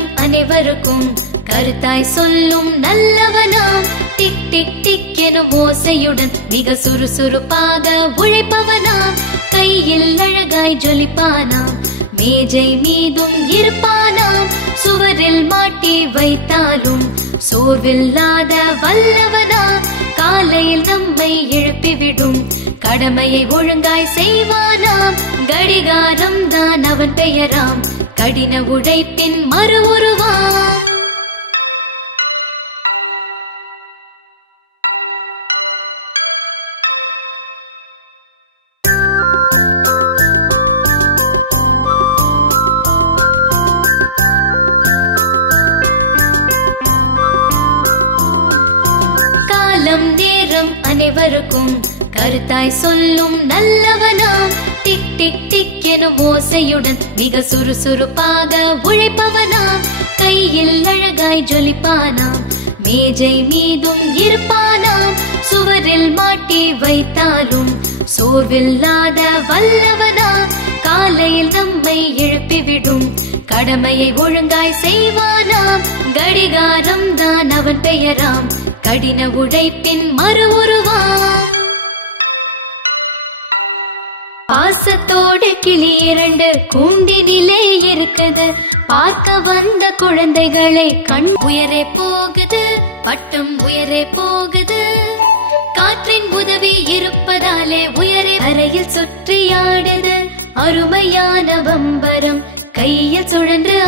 நேரம் அனைவருக்கும் கருத்தாய் சொல்லும் நல்லவனாம். டிக் டிக் டிக் எனும் ஓசையுடன் மிக சுறுசுறுப்பாக உழைப்பவனாம். கையில் அழகாய் ஜொலிப்பானாம். மேஜை மீதும் இருப்பானாம். சுவரில் மாட்டி வைத்தாலும் சோர்வில்லாத வல்லவனாம். காலையில் நம்மை எழுப்பிவிடும் கடமையை ஒழுங்காய் செய்வானாம். கடிகாரம் தான் அவன் பெயராம். கடின உழைப்பின் மறு உருவாம். காலம் நேரம் அனைவருக்கும் கருத்தாய் சொல்லும் நல்லவனாம். டிக் டிக் டிக் எனும் ஓசையுடன் மிக சுறுசுறுப்பாக உழைப்பவனாம். கையில் அழகாய் ஜொலிப்பானாம். மேஜை மீதும் இருப்பானாம். சுவரில் மாட்டி வைத்தாலும் சோர்வில்லாத வல்லவனாம். காலையில் நம்மை எழுப்பிவிடும் கடமையை ஒழுங்காய் செய்வானாம். கடிகாரம் தான் அவன் பெயராம். கடின உழைப்பின் மறு உருவாம். பாசத்தோடு கிளி இரண்டு கூண்டினிலே இருக்குது. பார்க்க வந்த குழந்தைகளை கண் உயரே போகுது. பட்டம் உயரே போகுது. காற்றின் உதவி இருப்பதாலே உயரே அறையில் சுற்றியாடுது. அருமையான பம்பரம் கையில் சுழன்று